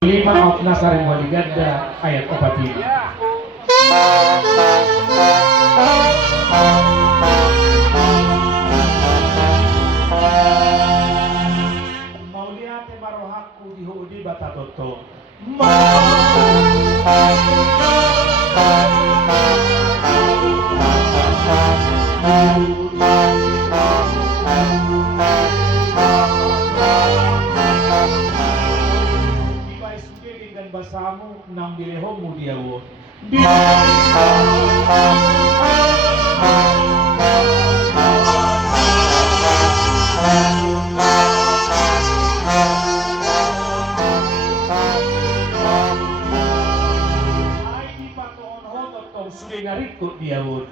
5 of Nasarim Waliganda ayat 4 ini. Mau lihat marohaku di hudi batatoto. Basamu nang bilehomu diawo di patoon ho tong sudah ngarikut diawo